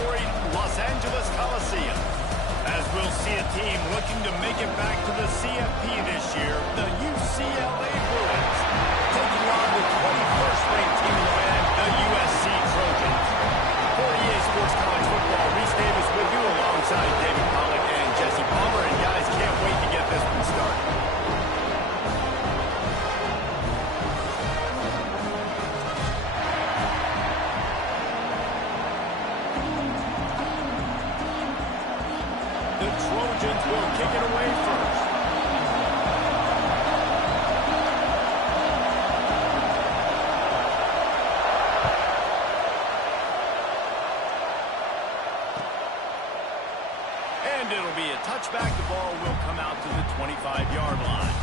storied Los Angeles Coliseum, as we'll see a team looking to make it back to the CFP this year, the UCLA Bruins, taking on the 21st ranked team in the land, the USC Trojans. For EA Sports College Football, Reese Davis with you alongside David Pollack and Jesse Palmer, and guys, can't wait to get this one started. The Trojans will kick it away first. And it'll be a touchback. The ball will come out to the 25-yard line.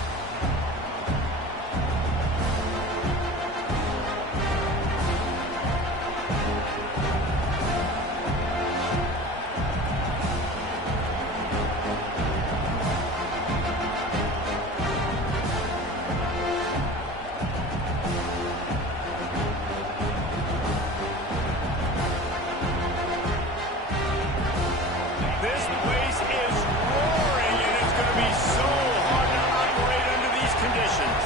This place is roaring, and it's going to be so hard to operate under these conditions.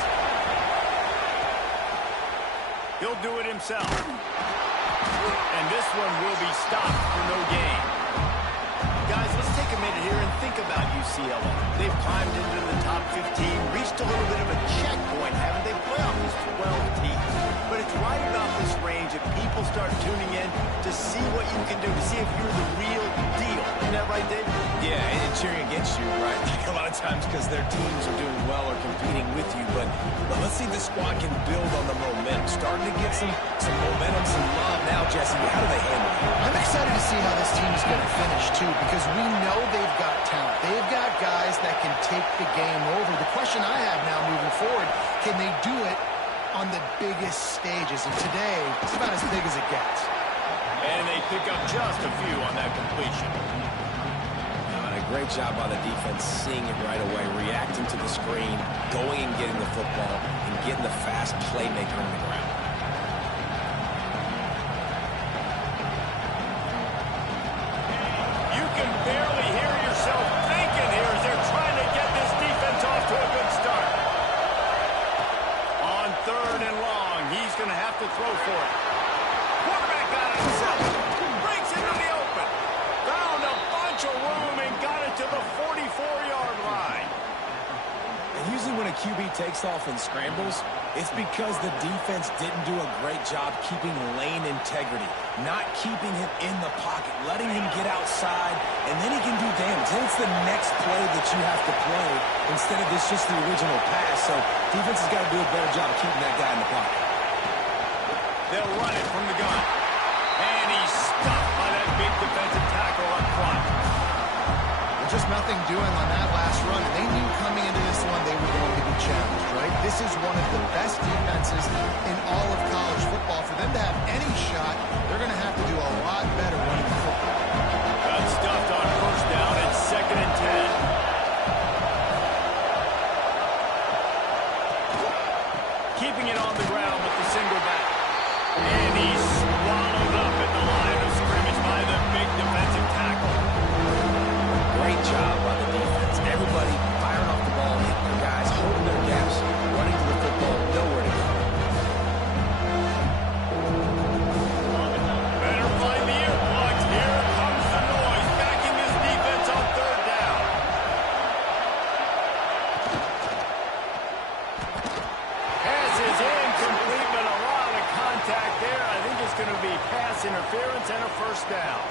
He'll do it himself. And this one will be stopped for no gain. Guys, let's take a minute here and think about UCLA. They've climbed into the top 15, reached a little bit of a checkpoint, haven't they? Playoff is 12 teams. But it's right about this range that people start tuning in to see what you can do, to see if you're the real deal. Isn't that right, Dave? Yeah, and cheering against you, right? A lot of times because their teams are doing well or competing with you. But let's see if the squad can build on the momentum. Starting to get some momentum, some love now, Jesse. How do they handle it? I'm excited to see how this team is going to finish, too, because we know they've got talent. They've got guys that can take the game over. The question I have now moving forward, can they do it on the biggest stages? And today, it's about as big as it gets. And they pick up just a few on that completion. And a great job by the defense, seeing it right away, reacting to the screen, going and getting the football, and getting the fast playmaker on the ground. You can barely hear yourself thinking here as they're trying to get this defense off to a good start. On 3rd and long, he's going to have to throw for it. Quarterback got it himself. Breaks into the open. Found a bunch of room and got it to the 44-yard line. And usually when a QB takes off and scrambles, it's because the defense didn't do a great job keeping lane integrity, not keeping him in the pocket, letting him get outside, and then he can do damage. Then it's the next play that you have to play instead of this just the original pass. So defense has got to do a better job keeping that guy in the pocket. They'll run it from the gun. And he's stopped by that big defensive tackle up front. Just nothing doing on that last run. And they knew coming into this one they were going to be challenged, right? This is one of the best defenses in all of college football. For them to have any shot, they're going to have to do a lot better running the football. Got stuffed on 1st down. It's 2nd and 10. Keeping it on the ground with the single back. And he's swallowed up at the line of scrimmage by the big defensive tackle. Great job by the defense. Everybody firing off the ball, hitting their guys, holding their gaps, running to the football, nowhere to go. Better find the earplugs. Here comes the noise, backing his defense on 3rd down. Pass is incomplete, but a lot of contact there. I think it's going to be pass interference and a 1st down.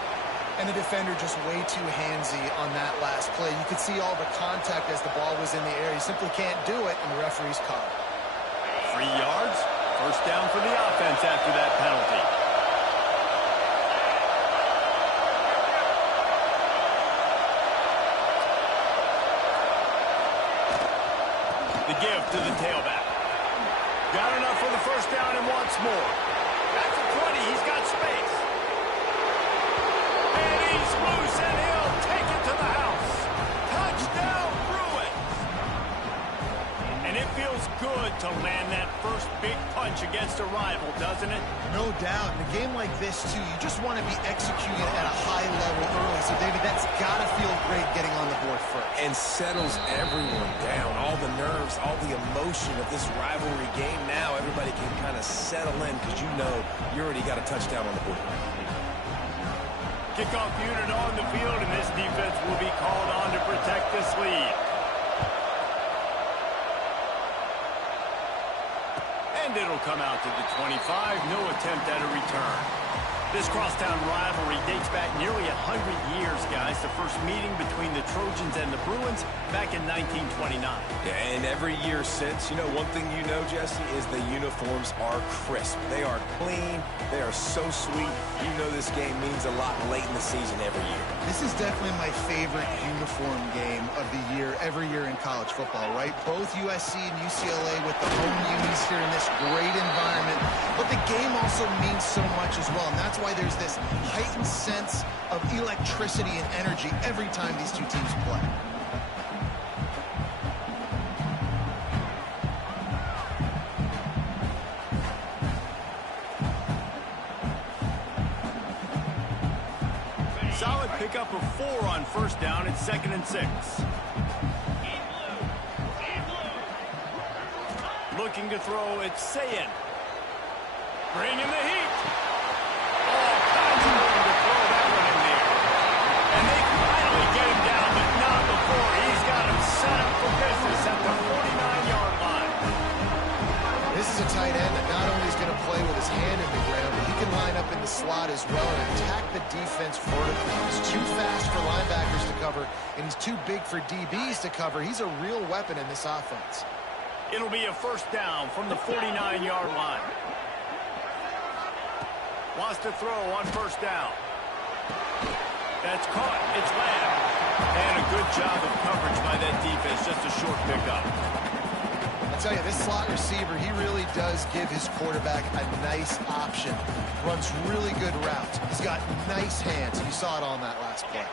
And the defender just way too handsy on that last play. You could see all the contact as the ball was in the air. He simply can't do it, and the referee's caught it. 3 yards, 1st down for the offense after that penalty. The give to the tailback. Got enough for the 1st down and wants more. That's a 20. He's got space. And he's loose, and he'll take it to the house. Touchdown, Bruins. And it feels good to land that first big punch against a rival, doesn't it? No doubt. In a game like this, too, you just want to be executing at a high level early. So, David, that's got to feel great getting on the board first. And settles everyone down. All the nerves, all the emotion of this rivalry game. Now everybody can kind of settle in because you know you already got a touchdown on the board. Kickoff unit on the field, and this defense will be called on to protect this lead. And it'll come out to the 25. No attempt at a return. This crosstown rivalry dates back nearly 100 years, guys. The first meeting between the Trojans and the Bruins back in 1929. Yeah, and every year since, you know, one thing you know, Jesse, is the uniforms are crisp. They are clean. They are so sweet. You know this game means a lot late in the season every year. This is definitely my favorite uniform game of the year, every year in college football, right? Both USC and UCLA with the home unis here in this great environment. But the game also means so much as well, and that's why there's this heightened sense of electricity and energy every time these two teams play. Solid pickup of 4 on first down. It's 2nd and 6. Looking to throw, it's Sayin. Bringing the heat. All kinds of room to throw that one in there. And they finally get him down, but not before. He's got him set up for business at the 49-yard line. This is a tight end that not only is going to play with his hand in the ground, but he can line up in the slot as well and attack the defense vertically. He's too fast for linebackers to cover, and he's too big for DBs to cover. He's a real weapon in this offense. It'll be a first down from the 49-yard line. Wants to throw on first down. That's caught. It's Lamb. And a good job of coverage by that defense. Just a short pickup. I tell you, this slot receiver, he really does give his quarterback a nice option. Runs really good routes. He's got nice hands. You saw it on that last play.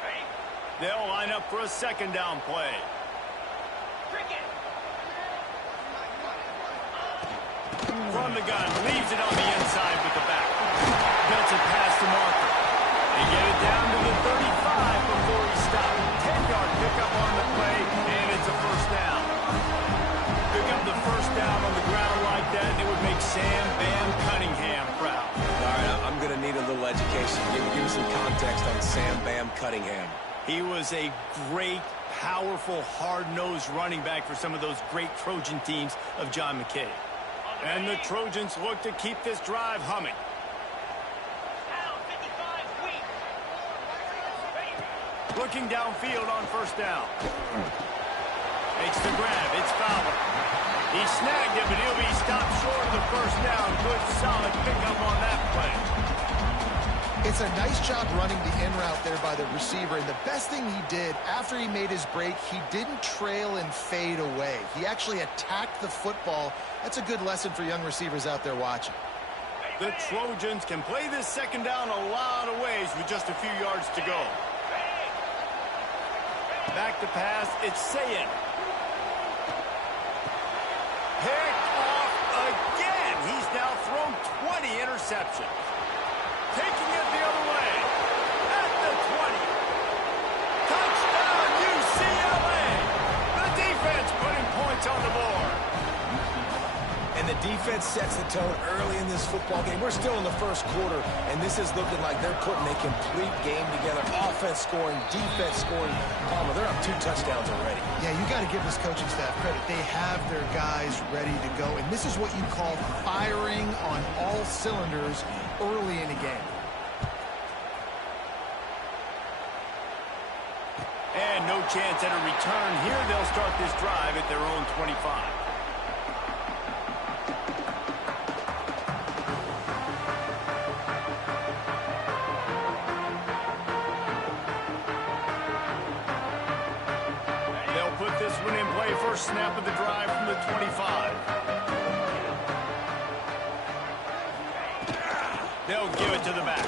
They'll line up for a 2nd down play. From the gun, leaves it on the inside with the back. Gets it past the marker. They get it down to the 35 before he stopped. 10-yard pickup on the play, and it's a first down. Pick up the first down on the ground like that, and it would make Sam Bam Cunningham proud. All right, I'm going to need a little education. Give me some context on Sam Bam Cunningham. He was a great, powerful, hard-nosed running back for some of those great Trojan teams of John McKay. And the Trojans look to keep this drive humming. Looking downfield on first down. Makes the grab. It's Fowler. He snagged it, but he'll be stopped short of the first down. Good, solid pickup on that play. It's a nice job running the in route there by the receiver. And the best thing he did after he made his break, he didn't trail and fade away. He actually attacked the football. That's a good lesson for young receivers out there watching. The Trojans can play this 2nd down a lot of ways with just a few yards to go. Back to pass, it's Sayin. Picked off again. He's now thrown 20 interceptions. Taking it the other way. At the 20. Touchdown, UCLA. The defense putting points on the board. And the defense sets the tone early in this football game. We're still in the first quarter, and this is looking like they're putting a complete game together. Offense scoring, defense scoring. Palmer, they're up 2 touchdowns already. Yeah, you got to give this coaching staff credit. They have their guys ready to go, and this is what you call firing on all cylinders early in a game. And no chance at a return here. They'll start this drive at their own 25. First snap of the drive from the 25. They'll give it to the back.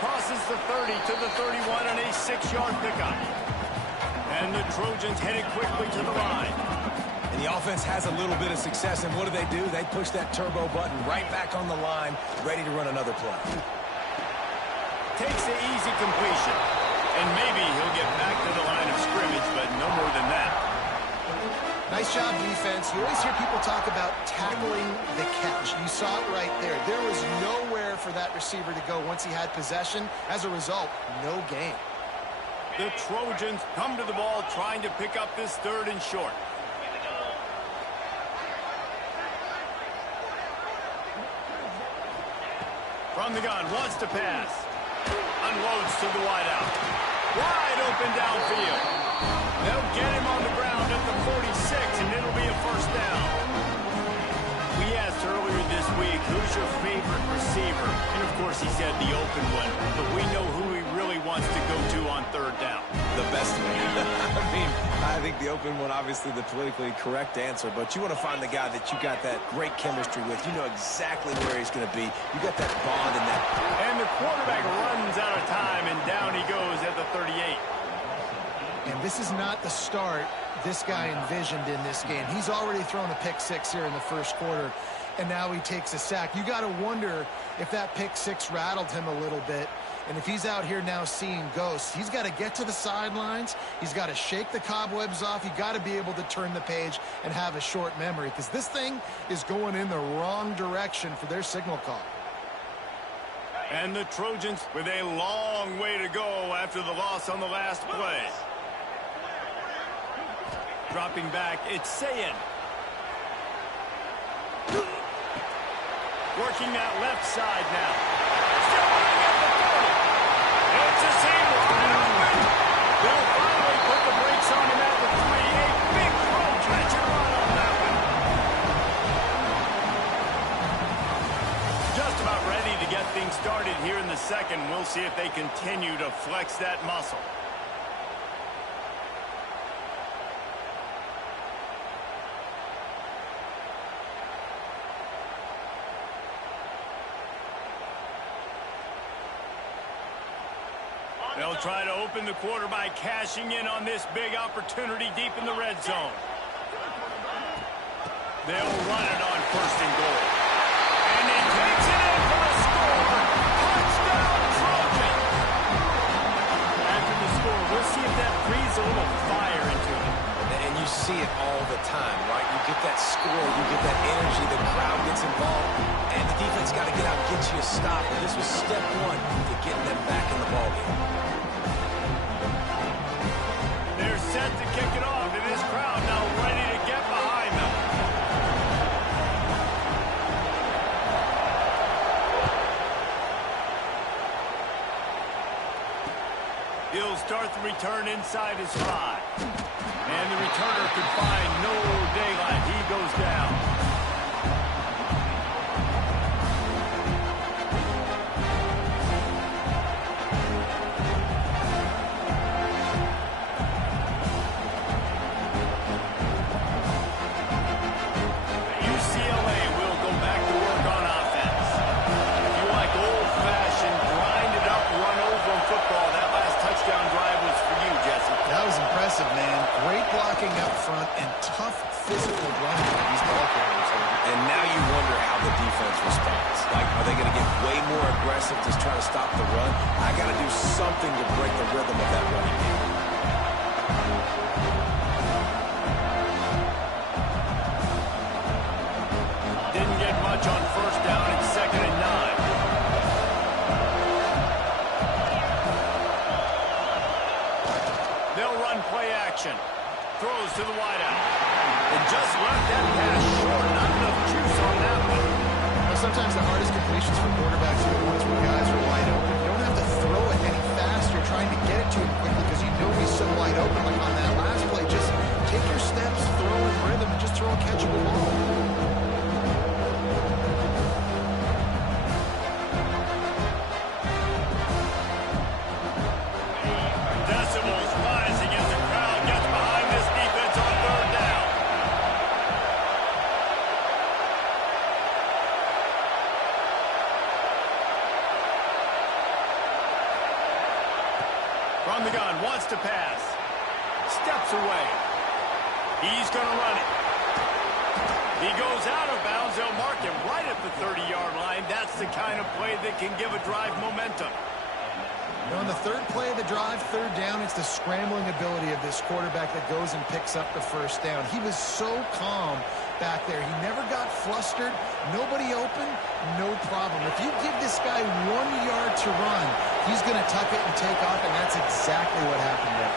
Crosses the 30 to the 31 and a 6-yard pickup. And the Trojans headed quickly to the line. And the offense has a little bit of success, and what do? They push that turbo button right back on the line, ready to run another play. Takes the easy completion. And maybe he'll get back to the line of scrimmage, but no more than that. Nice job, defense. You always hear people talk about tackling the catch. You saw it right there. There was nowhere for that receiver to go once he had possession. As a result, no gain. The Trojans come to the ball trying to pick up this 3rd and short. From the gun, wants to pass. Unloads to the wideout. Wide open downfield. They'll get him on the ground at the 46, and it'll be a 1st down. We asked earlier this week, who's your favorite receiver? And, of course, he said the open one. But we know who he really wants to go to on 3rd down. The best man. I think the open one, obviously the politically correct answer, but you want to find the guy that you got that great chemistry with. You know exactly where he's going to be. You got that bond and that. And the quarterback runs out of time, and down he goes at the 38. And this is not the start this guy envisioned in this game. He's already thrown a pick-6 here in the 1st quarter, and now he takes a sack. You got to wonder if that pick-6 rattled him a little bit. And if he's out here now seeing ghosts, he's got to get to the sidelines. He's got to shake the cobwebs off. You got to be able to turn the page and have a short memory, because this thing is going in the wrong direction for their signal call. And the Trojans with a long way to go after the loss on the last play. Dropping back, it's Sayin. Working that left side now. Still running at the 40. It's a seam wide open. They'll finally put the brakes on him at the 3. A big throw, catch and run on that one. Just about ready to get things started here in the 2nd. We'll see if they continue to flex that muscle. They'll try to open the quarter by cashing in on this big opportunity deep in the red zone. They'll run it on 1st and goal. And he takes it in for a score. Touchdown, Trojans! After the score, we'll see if that breathes a little fire into him. And you see it all the time, right? You get that score, you get that energy, the crowd gets involved, and the defense got to get out and get you a stop. And this was step 1 to getting them back in the ballgame. They're set to kick it off, and this crowd now ready to get behind them. He'll start the return inside his 5. And the returner could find no daylight. He goes down. UCLA will go back to work on offense. If you like old-fashioned, grind-it-up, run-over football, that last touchdown drive was for you, Jesse. That was impressive, man. Great blocking up front and tough physical running by these ball carriers. And now you wonder how the defense responds. Like, are they going to get way more aggressive to try to stop the run? I got to do something to break the rhythm of that running game. Didn't get much on 1st down. It's 2nd and 9. They'll run play action. Throws to the wideout. And just left that pass short. Not enough juice on that one. Now, sometimes the hardest completions for quarterbacks are the ones where guys are wide open. You don't have to throw it any faster. You're trying to get it to him quickly because you know he's so wide open. Like on that last play, just take your steps, throw in rhythm, and just throw a catchable ball. Decibels rising as the crowd gets behind this defense on 3rd down. From the gun, wants to pass. Steps away. He's going to run it. He goes out of bounds. They'll mark him right at the 30-yard line. That's the kind of play that can give a drive momentum. On the third play of the drive, third down, it's the scrambling ability of this quarterback that goes and picks up the first down. He was so calm back there. He never got flustered. Nobody open, no problem. If you give this guy 1 yard to run, he's going to tuck it and take off, and that's exactly what happened there.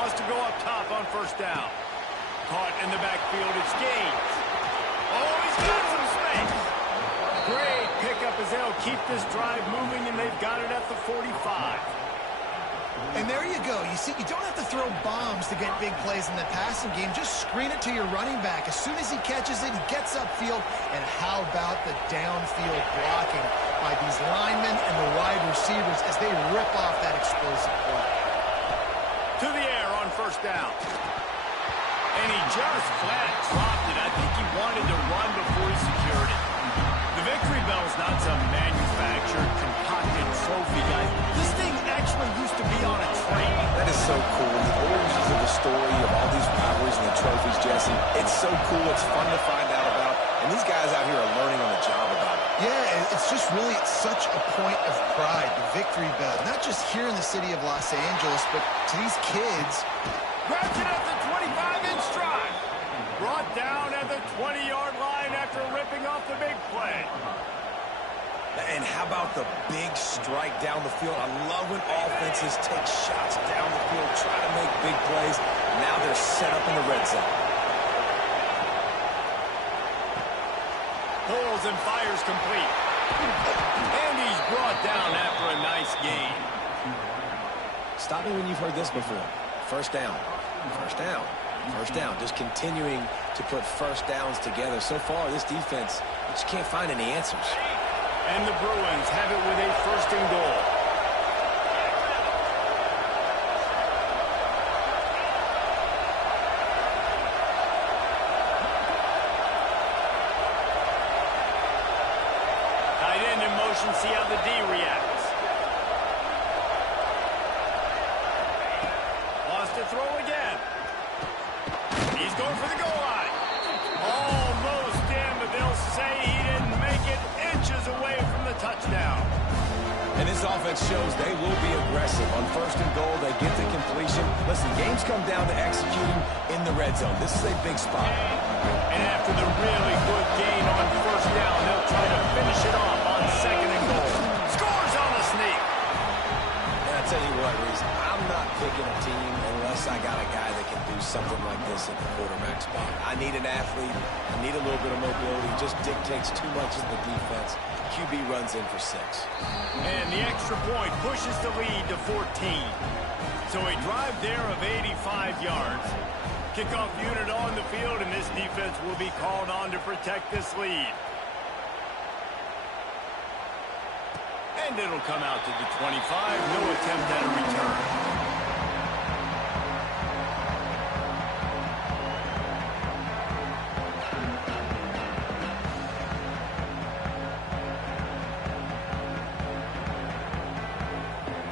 Wants to go up top on first down. Caught in the backfield. It's Gaines. Oh, he's got some space. Great pickup as they'll keep this drive moving, and they've got it at the 45. And there you go. You see, you don't have to throw bombs to get big plays in the passing game. Just screen it to your running back. As soon as he catches it, he gets upfield. And how about the downfield blocking by these linemen and the wide receivers as they rip off that explosive play. To the air on first down. And he just flat dropped it. I think he wanted to run before he secured it. The victory bell's not some manufactured, concocted trophy, guys. This thing actually used to be on a train. That is so cool. The origins of the story of all these rivalries and the trophies, Jesse. It's so cool. It's fun to find out about. And these guys out here are learning on the job about it. Yeah, it's just really such a point of pride, the victory bell. Not just here in the city of Los Angeles, but to these kids. Grabs it at the 25-inch stride. Brought down at the 20-yard line after ripping off the big play. And how about the big strike down the field? I love when offenses take shots down the field, try to make big plays. Now they're set up in the red zone. Pulls and fires complete. And he's brought down after a nice gain. Stop me when you've heard this before. First down, first down, first down. Just continuing to put first downs together. So far, this defense just can't find any answers. And the Bruins have it with a first and goal. Tight end in motion, see how the D reacts. Wants to throw again. He's going for the goal line. Almost in, but they'll say he didn't make it, inches away from the touchdown. And this offense shows they will be aggressive. On first and goal, they get the completion. Listen, games come down to executing in the red zone. This is a big spot. And after the really good gain on first down, they'll try to finish it off on second and goal. Scores on the sneak. And I tell you what, Reese, I'm not picking a team unless I got a guy that can do something like this at the quarterback spot. I need an athlete. I need a little bit of mobility. Just dictates too much of the defense. QB runs in for 6. And the extra point pushes the lead to 14. So a drive there of 85 yards. Kickoff unit on the field, and this defense will be called on to protect this lead. And it'll come out to the 25. No attempt at a return.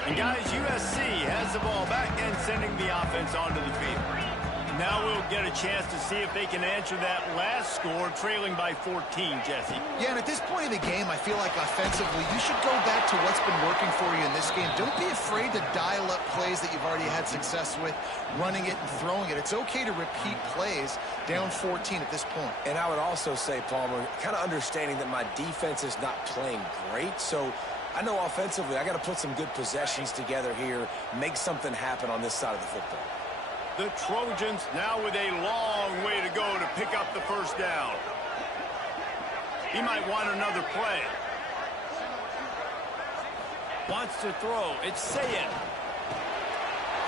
And guys, USC has the ball back and sending the offense onto the field. Now we'll get a chance to see if they can answer that last score, trailing by 14, Jesse. Yeah, and at this point of the game, I feel like offensively, you should go back to what's been working for you in this game. Don't be afraid to dial up plays that you've already had success with, running it and throwing it. It's okay to repeat plays down 14 at this point. And I would also say, Palmer, kind of understanding that my defense is not playing great, so I know offensively I got to put some good possessions together here, make something happen on this side of the football. The Trojans now with a long way to go to pick up the first down. He might want another play. Wants to throw. It's Sayin.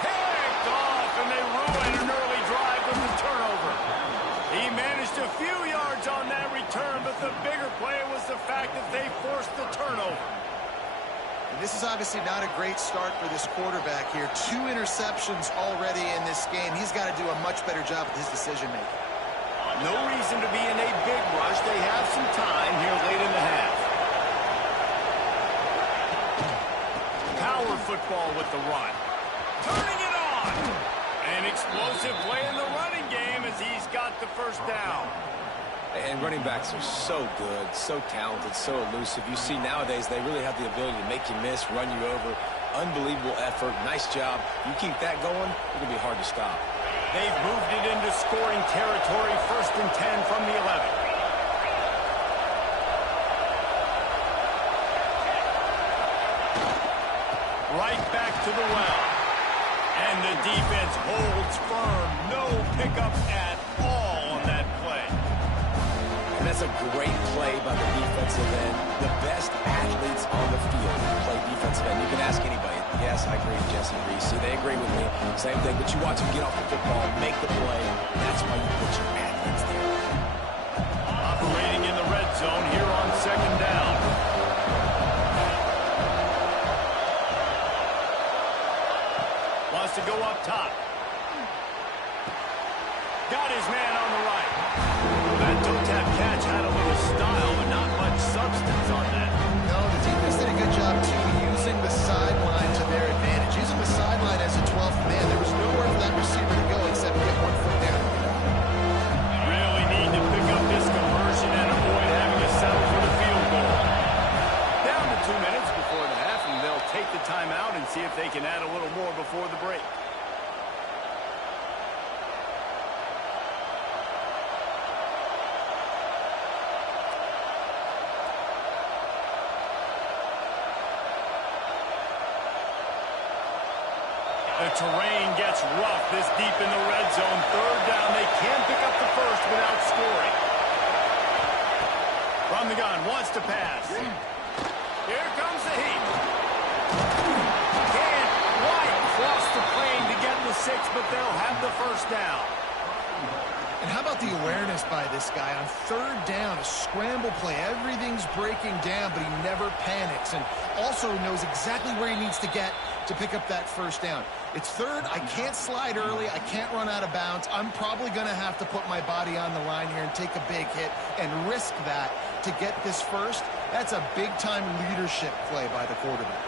Picked off, and they ruin an early drive with the turnover. He managed a few yards on that return, but the bigger play was the fact that they forced the turnover. And this is obviously not a great start for this quarterback here. 2 interceptions already in this game. He's got to do a much better job with his decision-making. No reason to be in a big rush. They have some time here late in the half. Power football with the run. turning it on. An explosive play in the running game as he's got the first down. And running backs are so good, so talented, so elusive. You see nowadays they really have the ability to make you miss, run you over. Unbelievable effort. Nice job. You keep that going, it'll be hard to stop. They've moved it into scoring territory. 1st and 10 from the 11. Right back to the well. And the defense holds firm. No pickup at all on that play. And that's a great play by the defensive end. The best athletes on the field play defensive end. You can ask anybody. Yes, I agree, Jesse Reese. See, they agree with me. Same thing, but you watch them get off the football, make the play. That's why you put your athletes there. Operating in the red zone here on 2nd down. Wants to go up top. Got his man on the right. That toe-tap catch had a little style, but not much substance on that. No, the defense did a good job, too, using the sideline to their advantage. Using the sideline as a 12th man, there was nowhere for that receiver to go except get 1 foot down. Really need to pick up this conversion and avoid having to settle for the field goal. Down to 2 minutes before the half, and they'll take the timeout and see if they can add a little more before the break. The terrain gets rough this deep in the red zone. 3rd down. They can pick up the first without scoring. From the gun, wants to pass. Here comes the heat. Can't quite cross the plane to get the 6, but they'll have the first down. And how about the awareness by this guy on 3rd down, a scramble play. Everything's breaking down, but he never panics and also knows exactly where he needs to get to pick up that first down. It's 3rd. I can't slide early. I can't run out of bounds. I'm probably going to have to put my body on the line here and take a big hit and risk that to get this first. That's a big-time leadership play by the quarterback.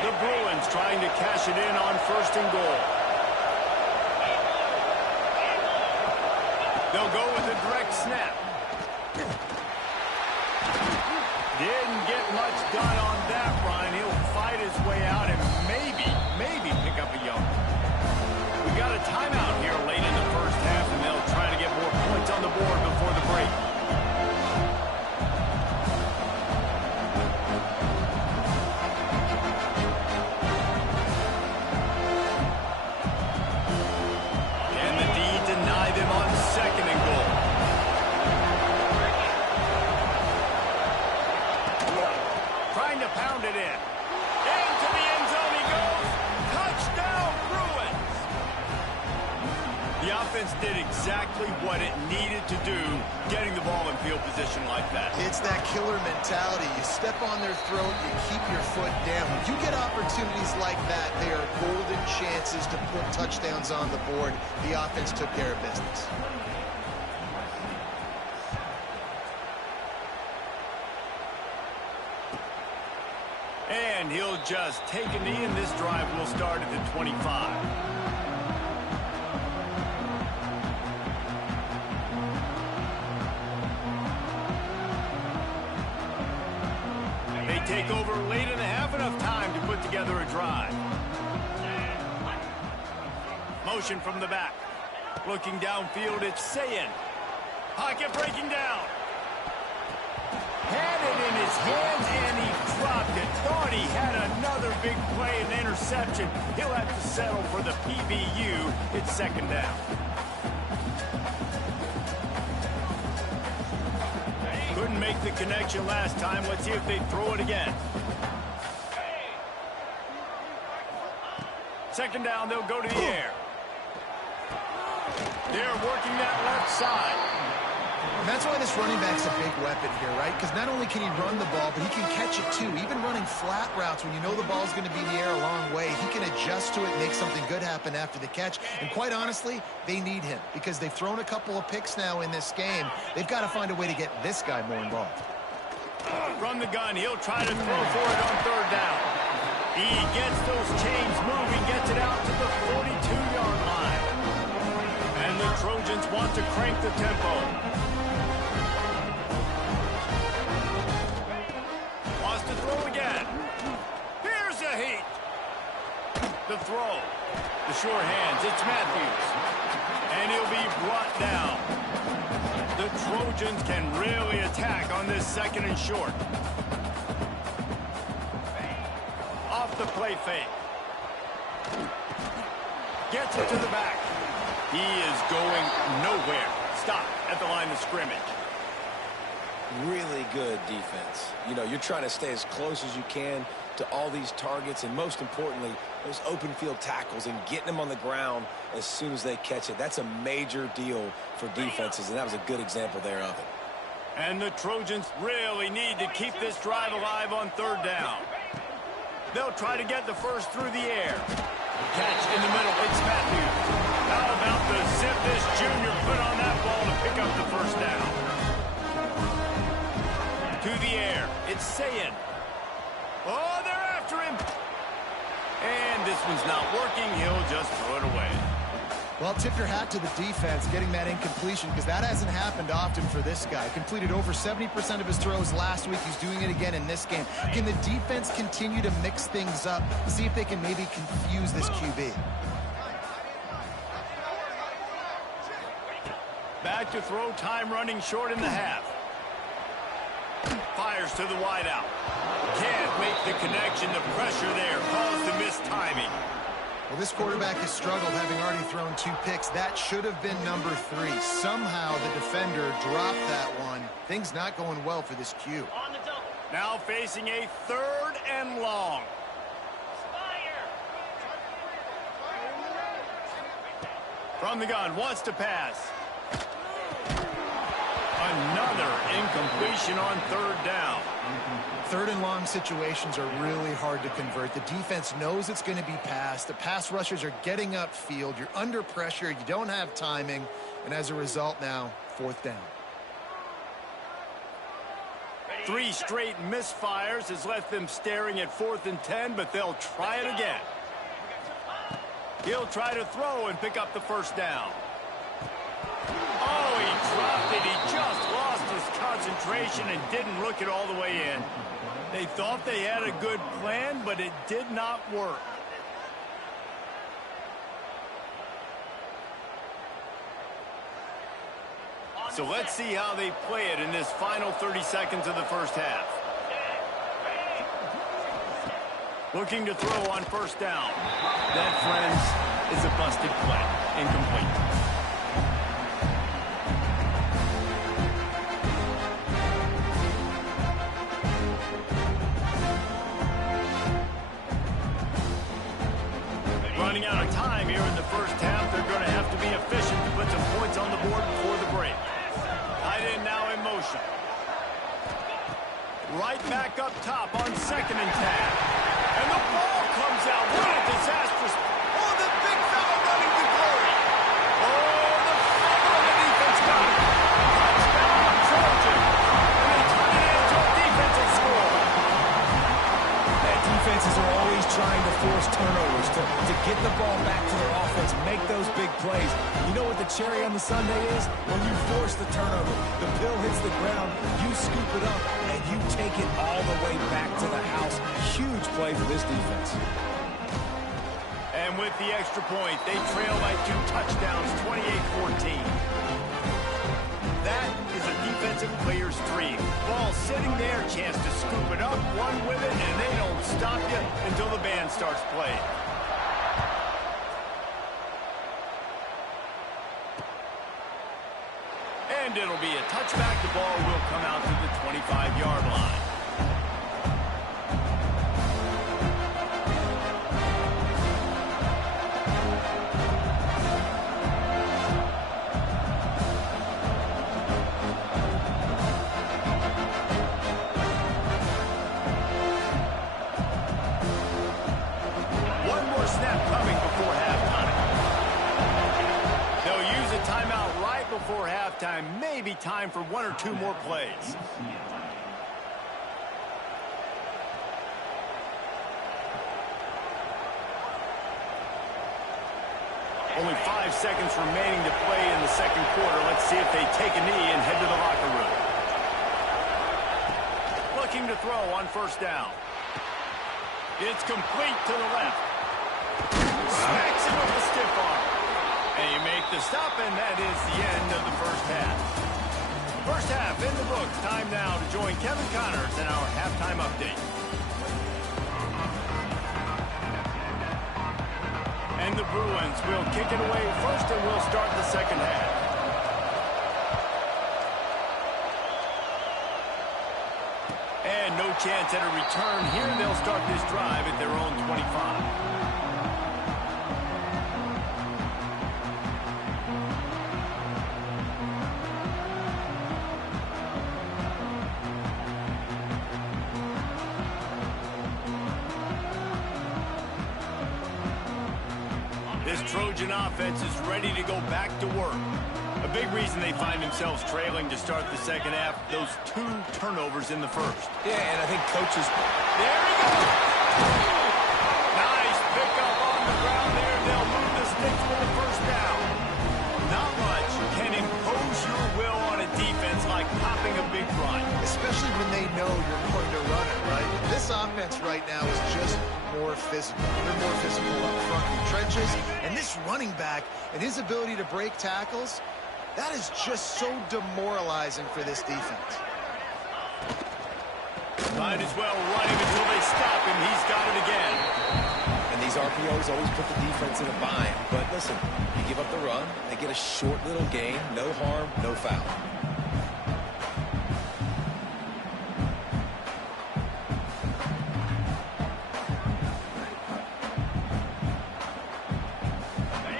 The Bruins trying to cash it in on 1st and goal. They'll go with a direct snap. Didn't get much done on that run. He'll fight his way out and maybe pick up a yard. We got a timeout here late in the 1st half, and they'll try to get more points on the board before the break. And the D deny them on 2nd and goal. Trying to pound it in. Into the end zone he goes. Touchdown, Bruins! The offense did exactly what it needed to do, getting the ball in field position like that. It's that killer mentality. You step on their throat, you keep your foot down. When you get opportunities like that, they are golden chances to put touchdowns on the board. The offense took care of business. And he'll just take a knee, and this drive will start at the 25. They take over late in the half, enough time to put together a drive. Motion from the back. Looking downfield, it's Sayin. Pocket breaking down. Had it in his hands, and he dropped it. Thought he had another big play and interception. He'll have to settle for the PBU. It's 2nd down. Couldn't make the connection last time. Let's see if they throw it again. 2nd down, they'll go to the air. They're working that left side. And that's why this running back's a big weapon here, right? Because not only can he run the ball, but he can catch it too. Even running flat routes when you know the ball's going to be in the air a long way, he can adjust to it and make something good happen after the catch. And quite honestly, they need him because they've thrown a couple of picks now in this game. They've got to find a way to get this guy more involved. From the gun, he'll try to throw for it on third down. He gets those chains moving, gets it out to the 42-yard line. And the Trojans want to crank the tempo. Wants to throw again. Here's a heat. The throw. The sure hands. It's Matthews. And he'll be brought down. The Trojans can really attack on this second and short. Off the play fake. Gets it to the back. He is going nowhere. Stop at the line of scrimmage. Really good defense. You know, you're trying to stay as close as you can to all these targets, and most importantly, those open field tackles and getting them on the ground as soon as they catch it. That's a major deal for defenses, and that was a good example there of it. And the Trojans really need to keep this drive alive on third down. They'll try to get the first through the air. Catch in the middle. It's Matthews. How about the zip this junior put on that ball to pick up the first down? To the air. It's Sayin. Oh, they're after him. And this one's not working. He'll just throw it away. Well, tip your hat to the defense getting that incompletion, because that hasn't happened often for this guy. Completed over 70% of his throws last week. He's doing it again in this game. Can the defense continue to mix things up to see if they can maybe confuse this QB? Back to throw, time running short in the half. Fires to the wideout. Can't make the connection. The pressure there caused the missed timing. Well, this quarterback has struggled, having already thrown 2 picks. That should have been number 3. Somehow the defender dropped that one. Things not going well for this Q. Now facing a 3rd and long. From the gun, wants to pass. Another incompletion on 3rd down. 3rd and long situations are really hard to convert. The defense knows it's going to be passed. The pass rushers are getting upfield. You're under pressure. You don't have timing. And as a result now, 4th down. 3 straight misfires has left them staring at 4th and 10, but they'll try it again. He'll try to throw and pick up the first down. Oh, he dropped it. He just lost his concentration and didn't look it all the way in. They thought they had a good plan, but it did not work. So let's see how they play it in this final 30 seconds of the first half. Looking to throw on first down. That, friends, is a busted play. Incomplete. Running out of time here in the first half. They're going to have to be efficient to put some points on the board before the break. Tight end now in motion. Right back up top on 2nd and 10. And the ball comes out. What a disastrous. Oh, the big fella running to glory. Oh, the fumble on the defense got it. Touchdown, Trojan. And they turn it into a defensive score. Defenses are always trying to force turnovers to get the ball back to their offense, make those big plays. You know what the cherry on the sundae is? When you force the turnover, the pill hits the ground, you scoop it up, and you take it all the way back to the house. Huge play for this defense. And with the extra point, they trail by 2 touchdowns, 28-14. That is a defensive player's dream. Ball sitting there, chance to scoop it up, one with it, and they don't stop you until the band starts playing. And it'll be a touchback. The ball will come out to the 25-yard line. Before halftime, maybe time for 1 or 2 more plays. Only 5 seconds remaining to play in the second quarter. Let's see if they take a knee and head to the locker room. Looking to throw on first down. It's complete to the left. Smacks him with a stiff arm. And you make the stop, and that is the end of the first half. First half in the books. Time now to join Kevin Connors in our halftime update. And the Bruins will kick it away first, and we'll start the second half. And no chance at a return here. They'll start this drive at their own 25. This Trojan offense is ready to go back to work. A big reason they find themselves trailing to start the second half, those 2 turnovers in the first. Yeah, and I think coaches... There he goes! Nice pickup on the ground there. They'll move the sticks for the first down. Not much can impose your will on a defense like popping a big run. Especially when they know you're going to run it, right? This offense right now is just more physical. They're more physical up front in the trenches. And this running back and his ability to break tackles, that is just so demoralizing for this defense. Might as well run him until they stop him. He's got it again. And these RPOs always put the defense in a bind. But listen, you give up the run, they get a short little gain, no harm, no foul.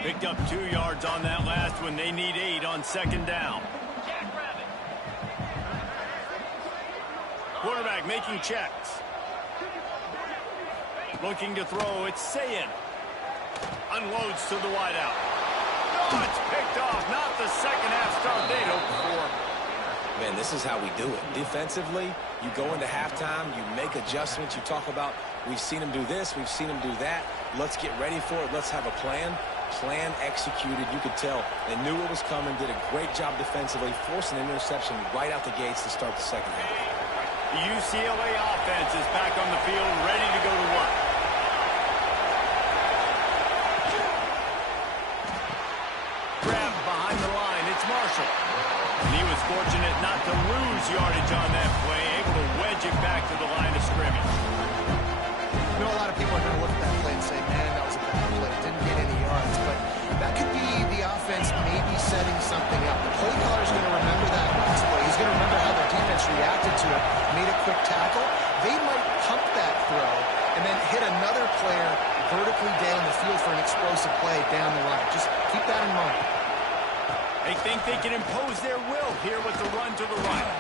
Picked up 2 yards on that last one. They need 8 on second down. Quarterback making checks. Looking to throw. It's Sayin. Unloads to the wideout. Oh, it's picked off. Not the second half start they'd hoped for. Man, this is how we do it. Defensively, you go into halftime, you make adjustments. You talk about, we've seen them do this, we've seen them do that. Let's get ready for it. Let's have a plan. Plan executed. You could tell they knew it was coming, did a great job defensively, forcing an interception right out the gates to start the second half. The UCLA offense is back on the field, ready to go to work. Grab behind the line. It's Marshall. And he was fortunate not to lose yardage on that play, able to wedge it back to the line of scrimmage. You know, a lot of people are going to look at that play and say, man, that was a bad play. Didn't get any yards. But that could be the offense maybe setting something up. The play caller's going to remember that last play. He's going to remember how their defense reacted to it, made a quick tackle. They might pump that throw and then hit another player vertically down the field for an explosive play down the line. Just keep that in mind. They think they can impose their will here with the run to the right.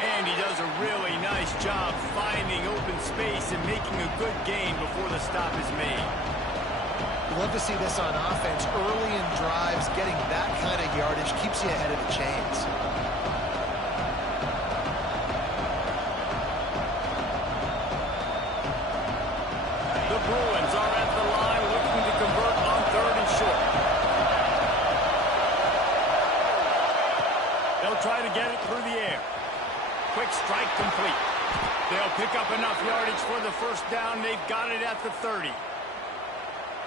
And he does a really nice job finding open space and making a good gain before the stop is made. You love to see this on offense. Early in drives, getting that kind of yardage keeps you ahead of the chains. The Bruins are at the line looking to convert on 3rd and short. They'll try to get it through the air. Quick strike complete. They'll pick up enough yardage for the first down. They've got it at the 30.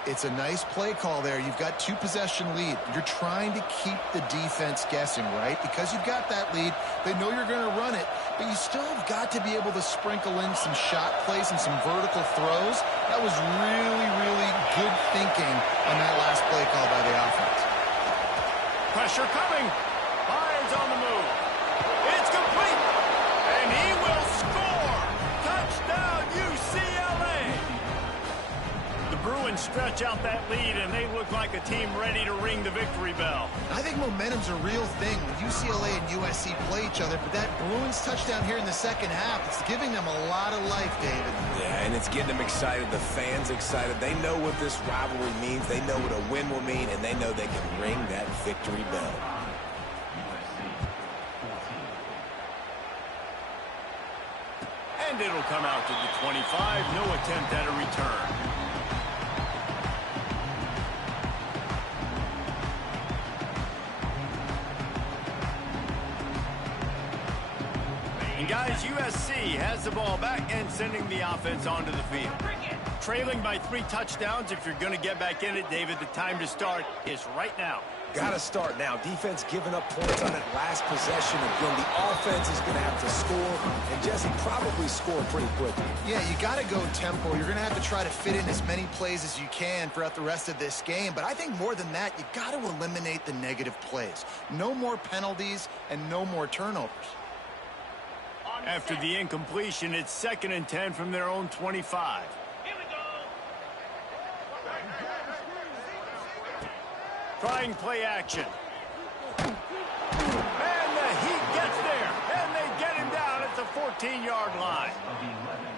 It's a nice play call there. You've got 2-possession lead. You're trying to keep the defense guessing, right? Because you've got that lead. They know you're going to run it, but you still have got to be able to sprinkle in some shot plays and some vertical throws. That was really, really good thinking on that last play call by the offense. Pressure coming. Lions on the move. It's complete. And he will score. Touchdown, UCLA. The Bruins stretch out that lead, and they look like a team ready to ring the victory bell. I think momentum's a real thing when UCLA and USC play each other, but that Bruins touchdown here in the second half, it's giving them a lot of life, David. Yeah, and it's getting them excited, the fans excited. They know what this rivalry means. They know what a win will mean, and they know they can ring that victory bell. And it'll come out to the 25. No attempt at a return. Guys, USC has the ball back and sending the offense onto the field. Trailing by 3 touchdowns. If you're going to get back in it, David, the time to start is right now. Got to start now. Defense giving up points on that last possession. Again, the offense is going to have to score, and Jesse probably score pretty quickly. Yeah, you got to go tempo. You're going to have to try to fit in as many plays as you can throughout the rest of this game. But I think more than that, you got to eliminate the negative plays. No more penalties and no more turnovers. After the incompletion, it's 2nd and 10 from their own 25. Trying play action. And the Heat gets there. And they get him down at the 14-yard line.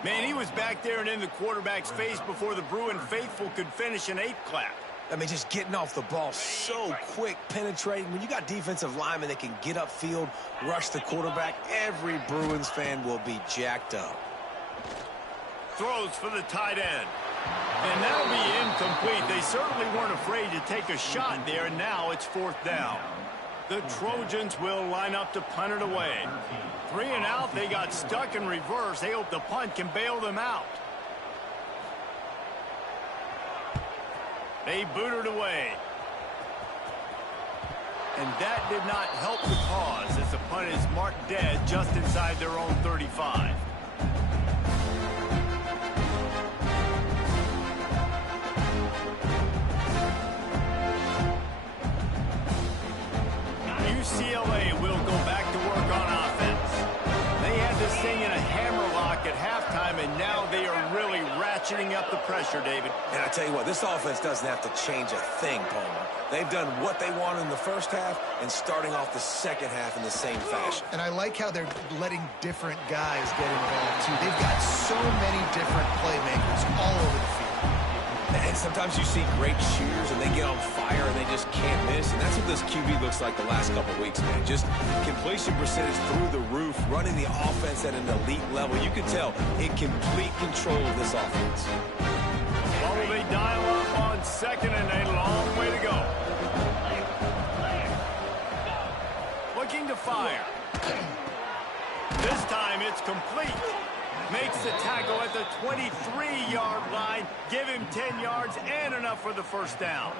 Man, he was back there and in the quarterback's face before the Bruin faithful could finish an 8 clap. I mean, just getting off the ball so quick, penetrating. When you got defensive linemen that can get upfield, rush the quarterback, every Bruins fan will be jacked up. Throws for the tight end. And that'll be incomplete. They certainly weren't afraid to take a shot there, and now it's 4th down. The Trojans will line up to punt it away. 3 and out, they got stuck in reverse. They hope the punt can bail them out. They boot it away. And that did not help the cause as the punt is marked dead just inside their own 35. UCLA will go back to work on offense. They had this thing in a hammerlock at halftime, and now they are really ratcheting up the pressure, David. And I tell you what, this offense doesn't have to change a thing, Palmer. They've done what they wanted in the first half and starting off the second half in the same fashion. And I like how they're letting different guys get involved, too. They've got so many different playmakers all over the field. And sometimes you see great shooters and they get on fire and they just can't miss. And that's what this QB looks like the last couple weeks, man. Just completion percentage through the roof, running the offense at an elite level. You can tell in complete control of this offense. Well, will they dial up on 2nd and a long way to go? Looking to fire. This time it's complete. Makes the tackle at the 23-yard line. Give him 10 yards and enough for the 1st down.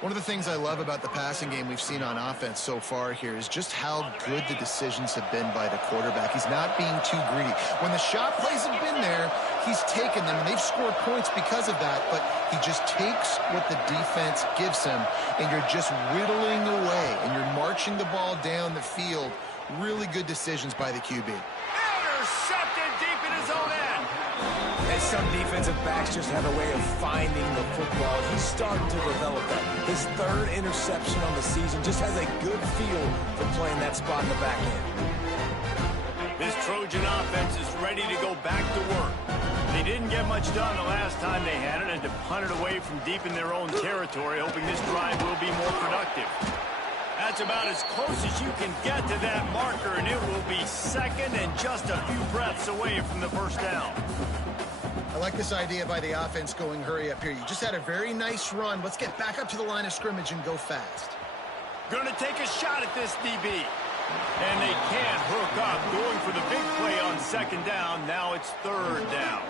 One of the things I love about the passing game we've seen on offense so far here is just how good the decisions have been by the quarterback. He's not being too greedy. When the shot plays have been there, he's taken them, and they've scored points because of that, but he just takes what the defense gives him, and you're just whittling away, and you're marching the ball down the field. Really good decisions by the QB. Intercepted deep in his own end. And some defensive backs just have a way of finding the football. He's starting to develop that. His 3rd interception on the season just has a good feel for playing that spot in the back end. This Trojan offense is ready to go back to work. They didn't get much done the last time they had it, and to punt it away from deep in their own territory, hoping this drive will be more productive. That's about as close as you can get to that marker, and it will be 2nd and just a few breaths away from the 1st down. I like this idea by the offense going hurry up here. You just had a very nice run. Let's get back up to the line of scrimmage and go fast. Going to take a shot at this DB. And they can't hook up. Going for the big play on 2nd down. Now it's 3rd down.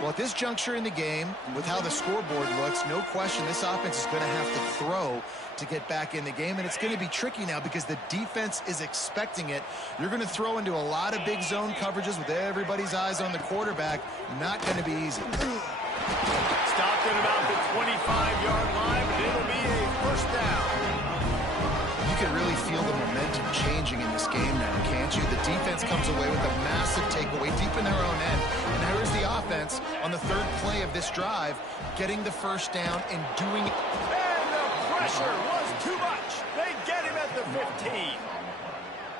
Well, at this juncture in the game, with how the scoreboard looks, no question this offense is going to have to throw to get back in the game, and it's going to be tricky now because the defense is expecting it. You're going to throw into a lot of big zone coverages with everybody's eyes on the quarterback. Not going to be easy. Stopped at about the 25-yard line, but it'll be a 1st down. You can really feel the momentum changing in this game now, can't you? The defense comes away with a massive takeaway deep in their own end. And now here's the offense on the 3rd play of this drive, getting the 1st down and doing it. And the pressure was too much. They get him at the 15.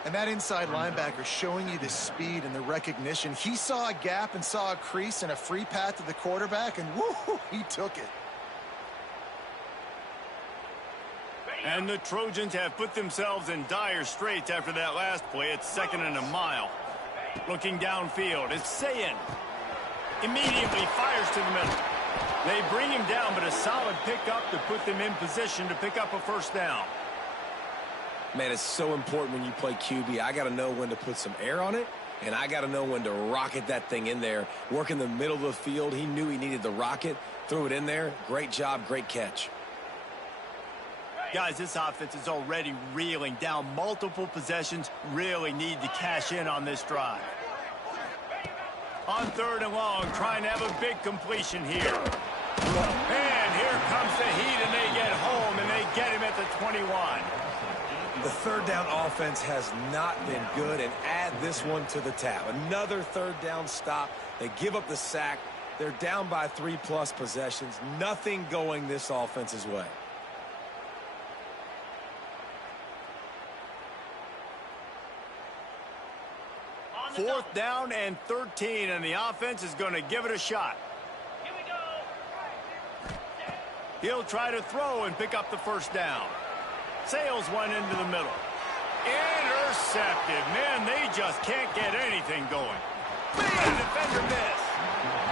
And that inside linebacker showing you the speed and the recognition. He saw a gap and saw a crease and a free path to the quarterback, and woo, he took it. And the Trojans have put themselves in dire straits after that last play. It's 2nd and a mile. Looking downfield, it's Sayin. Immediately fires to the middle. They bring him down, but a solid pickup to put them in position to pick up a 1st down. Man, it's so important when you play QB. I got to know when to put some air on it, and I got to know when to rocket that thing in there. Work in the middle of the field. He knew he needed the rocket, threw it in there. Great job, great catch. Guys, this offense is already reeling down multiple possessions. Really need to cash in on this drive. On 3rd and long, trying to have a big completion here. And here comes the heat, and they get home, and they get him at the 21. The 3rd down offense has not been good, and add this one to the tab. Another 3rd down stop. They give up the sack. They're down by 3+ possessions. Nothing going this offense's way. Fourth down and 13, and the offense is going to give it a shot. Here we go. He'll try to throw and pick up the 1st down. Sails one into the middle. Intercepted. Man, they just can't get anything going. Man, defender missed.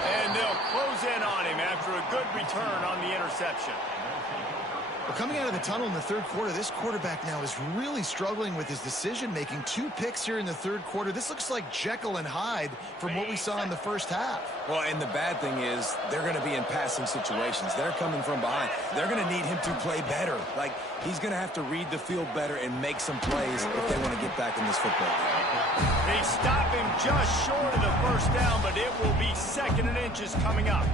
And they'll close in on him after a good return on the interception. Well, coming out of the tunnel in the 3rd quarter, this quarterback now is really struggling with his decision-making. 2 picks here in the 3rd quarter. This looks like Jekyll and Hyde from what we saw in the 1st half. Well, and the bad thing is they're going to be in passing situations. They're coming from behind. They're going to need him to play better. Like, he's going to have to read the field better and make some plays if they want to get back in this football game. They stop him just short of the 1st down, but it will be 2nd and inches coming up.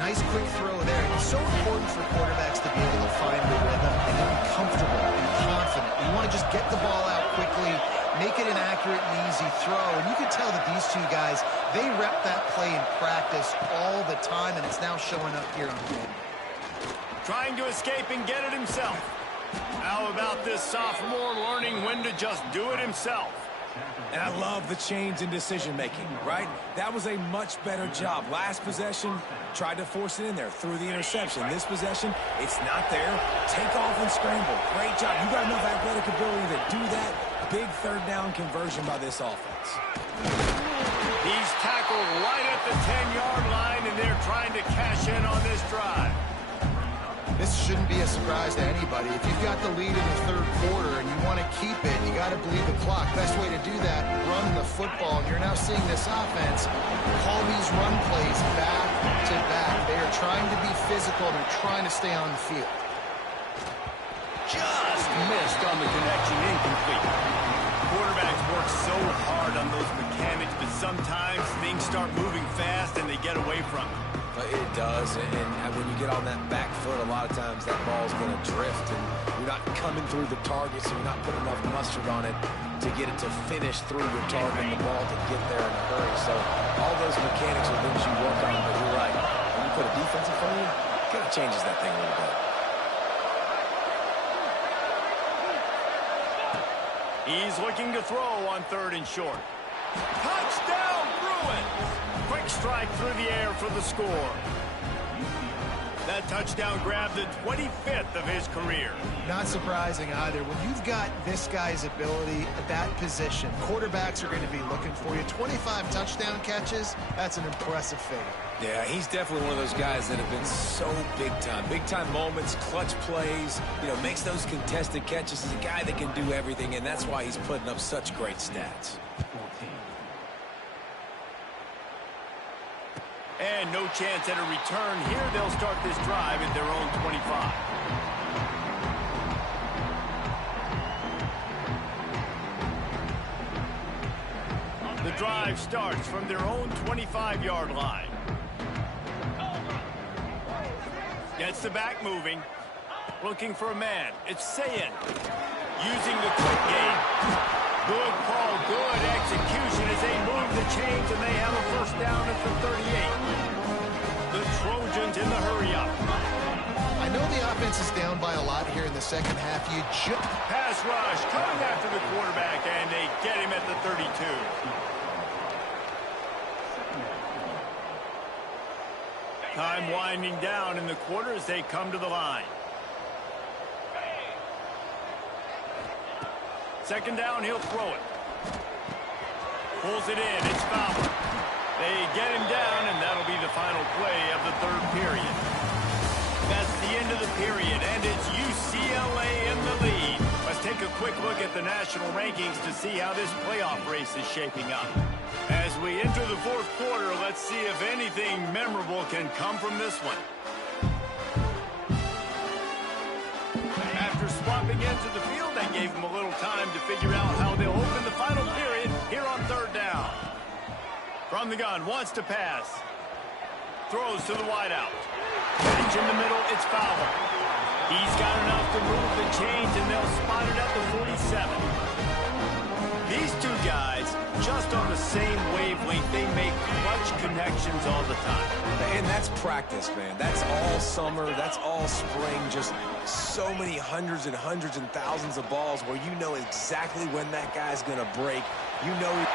Nice quick throw there. It's so important for quarterbacks to be able to find the rhythm and to be comfortable and confident. You want to just get the ball out quickly, make it an accurate and easy throw. And you can tell that these 2 guys, they rep that play in practice all the time, and it's now showing up here on game. Trying to escape and get it himself. How about this sophomore learning when to just do it himself? And I love the change in decision-making, right? That was a much better job. Last possession, tried to force it in there, threw the interception. This possession, it's not there. Take off and scramble. Great job. You got enough athletic ability to do that. Big 3rd down conversion by this offense. He's tackled right at the 10-yard line, and they're trying to cash in on this drive. This shouldn't be a surprise to anybody. If you've got the lead in the 3rd quarter and you want to keep it, you got to bleed the clock. Best way to do that, run the football. And you're now seeing this offense call these run plays back to back. They are trying to be physical. They're trying to stay on the field. Just missed on the connection, incomplete. Quarterbacks work so hard on those mechanics, but sometimes things start moving fast and they get away from them. It does, and when you get on that back foot, a lot of times that ball's going to drift, and you're not coming through the target, so you're not putting enough mustard on it to get it to finish through your target and the ball to get there in a hurry. So all those mechanics are things you work on, but you're right. When you put a defense in front of you, it kind of changes that thing a little bit. He's looking to throw on 3rd and short. Touchdown, Bruins! Quick strike through the air for the score. That touchdown grabbed the 25th of his career. Not surprising either. When you've got this guy's ability at that position, quarterbacks are going to be looking for you. 25 touchdown catches, that's an impressive figure. Yeah, he's definitely one of those guys that have been so big time. Big time moments, clutch plays, makes those contested catches. He's a guy that can do everything, and that's why he's putting up such great stats. And no chance at a return here. They'll start this drive at their own 25. The drive starts from their own 25-yard line. Gets the back moving. Looking for a man. It's Sayin. Using the quick game. Good call, good execution as they move the chains, and they have a 1st down at the 38. The Trojans in the hurry-up. I know the offense is down by a lot here in the 2nd half. Pass rush coming after the quarterback, and they get him at the 32. Time winding down in the quarter as they come to the line. 2nd down, he'll throw it. Pulls it in, it's Fowler. They get him down, and that'll be the final play of the 3rd period. That's the end of the period, and it's UCLA in the lead. Let's take a quick look at the national rankings to see how this playoff race is shaping up. As we enter the fourth quarter, let's see if anything memorable can come from this one. After swapping into the field, that gave them a little time to figure out how they'll open the final period here on third down. From the gun, wants to pass. Throws to the wideout. Catch in the middle, it's Fowler. He's got enough to move the chains, and they'll spot it at the 47. These two guys, just on the same wavelength, they make clutch connections all the time. And that's practice, man. That's all summer. That's all spring. Just so many hundreds and thousands of balls where you know exactly when that guy's going to break. You know he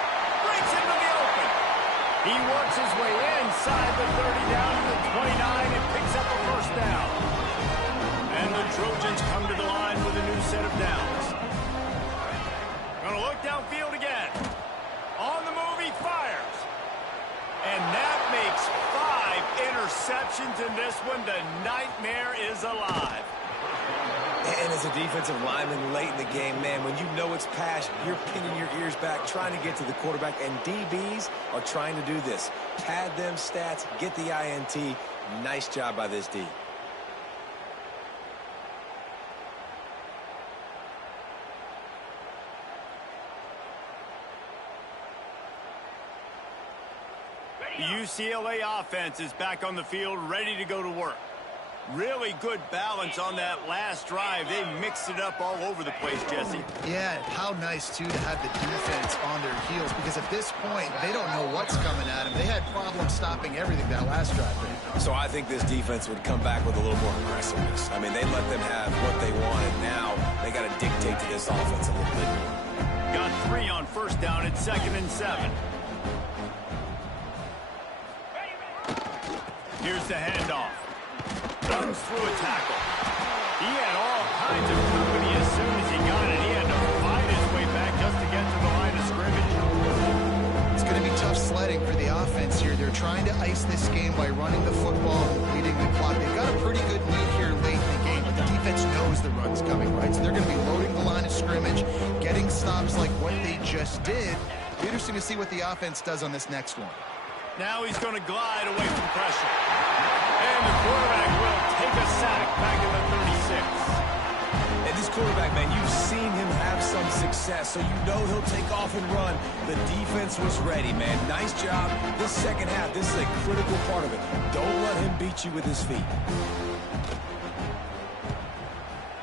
breaks into the open. He works his way inside the 30 down to the 29 and picks up a first down. And the Trojans come to the line with a new set of downs. Gonna look downfield again. On the move, he fires. And that makes 5 interceptions in this one. The nightmare is alive. And as a defensive lineman late in the game, man, when you know it's pass, you're pinning your ears back, trying to get to the quarterback. And DBs are trying to do this. Pad them stats, get the INT. Nice job by this D. The UCLA offense is back on the field, ready to go to work. Really good balance on that last drive. They mixed it up all over the place, Jesse. Yeah, how nice, too, to have the defense on their heels, because at this point, they don't know what's coming at them. They had problems stopping everything that last drive. So I think this defense would come back with a little more aggressiveness. I mean, they let them have what they wanted. Now they got to dictate to this offense a little bit more. Got 3 on first down at 2nd and 7. Here's the handoff. Runs through a tackle. He had all kinds of company as soon as he got it. He had to fight his way back just to get to the line of scrimmage. It's going to be tough sledding for the offense here. They're trying to ice this game by running the football and leading the clock. They've got a pretty good lead here late in the game, but the defense knows the run's coming, right? So they're going to be loading the line of scrimmage, getting stops like what they just did. It'll be interesting to see what the offense does on this next one. Now he's going to glide away from pressure. And the quarterback will take a sack back at the 36. And this quarterback, man, you've seen him have some success, so you know he'll take off and run. The defense was ready, man. Nice job. This second half, this is a critical part of it. Don't let him beat you with his feet.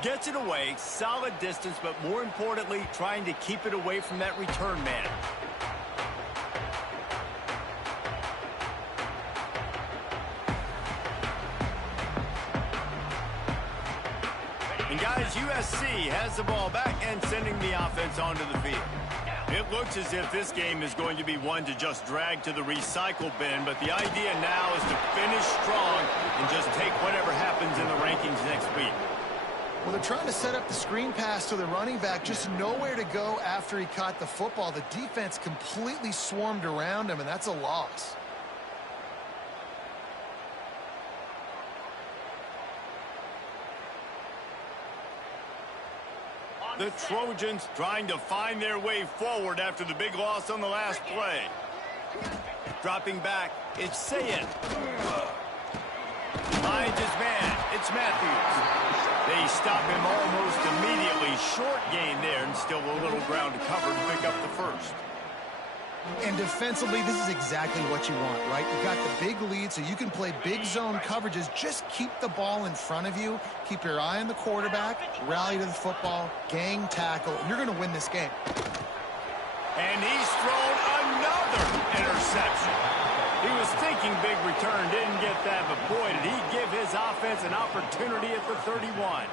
Gets it away, solid distance, but more importantly, trying to keep it away from that return man. And guys, USC has the ball back and sending the offense onto the field. It looks as if this game is going to be one to just drag to the recycle bin, but the idea now is to finish strong and just take whatever happens in the rankings next week. Well, they're trying to set up the screen pass to the running back, just nowhere to go after he caught the football. The defense completely swarmed around him, and that's a loss. The Trojans trying to find their way forward after the big loss on the last play. Dropping back, it's Sayed. Finds his man, it's Matthews. They stop him almost immediately. Short gain there, and still a little ground to cover to pick up the first. And defensively, this is exactly what you want, right? You've got the big lead, so you can play big zone coverages. Just keep the ball in front of you. Keep your eye on the quarterback. Rally to the football. Gang tackle. And you're going to win this game. And he's thrown another interception. He was thinking big return, didn't get that, but boy, did he give his offense an opportunity at the 31.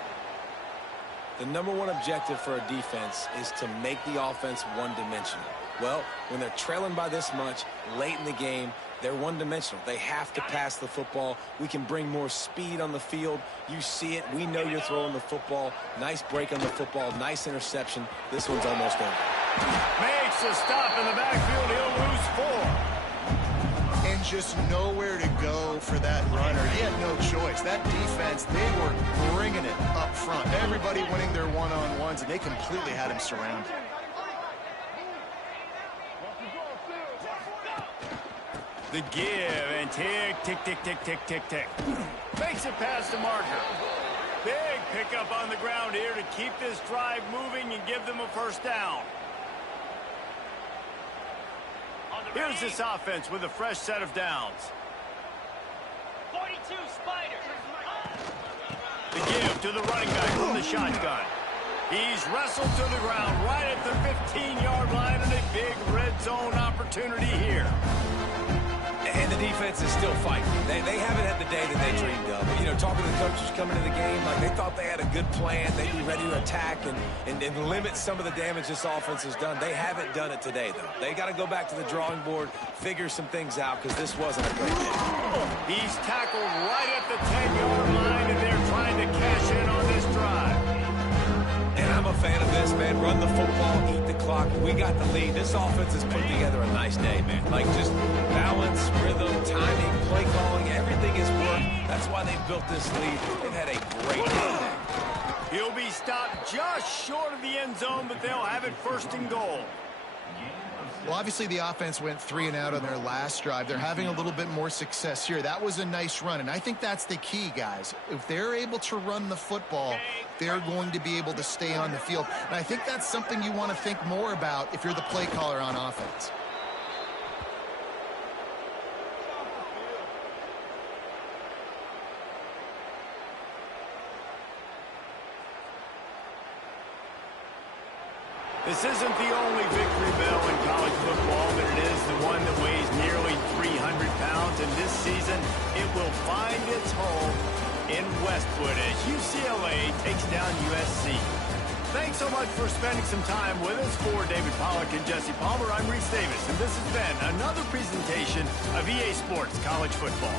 The number one objective for a defense is to make the offense one-dimensional. Well, when they're trailing by this much late in the game, they're one-dimensional. They have to pass the football. We can bring more speed on the field. You see it. We know you're throwing the football. Nice break on the football. Nice interception. This one's almost over. Makes a stop in the backfield. He'll lose 4. And just nowhere to go for that runner. He had no choice. That defense, they were bringing it up front. Everybody winning their one-on-ones, and they completely had him surrounded. The give and tick, tick, tick, tick, tick, tick, tick. Makes it past the marker. Big pickup on the ground here to keep this drive moving and give them a first down. Here's this offense with a fresh set of downs. 42 Spiders. The give to the running back from the shotgun. He's wrestled to the ground right at the 15-yard line, and a big red zone opportunity here. And the defense is still fighting. They haven't had the day that they dreamed of. You know, talking to the coaches coming to the game, like they thought they had a good plan. They'd be ready to attack and limit some of the damage this offense has done. They haven't done it today, though. They got to go back to the drawing board, figure some things out, because this wasn't a great day. He's tackled right at the 10-yard line, and they're trying to cash in on this drive. And I'm a fan of this, man. Run the football, eat the clock. We got the lead. This offense has put together a nice day, man. Like just balance, rhythm, timing, play calling, everything has worked. That's why they built this lead. They've had a great day. He'll be stopped just short of the end zone, but they'll have it first and goal. Well, obviously the offense went 3 and out on their last drive. They're having a little bit more success here. That was a nice run, and I think that's the key, guys. If they're able to run the football, they're going to be able to stay on the field. And I think that's something you want to think more about if you're the play caller on offense. This isn't the only victory bell in college football, but it is the one that weighs nearly 300 pounds, and this season it will find its home in Westwood as UCLA takes down USC. Thanks so much for spending some time with us. For David Pollack and Jesse Palmer, I'm Reese Davis, and this has been another presentation of EA Sports College Football.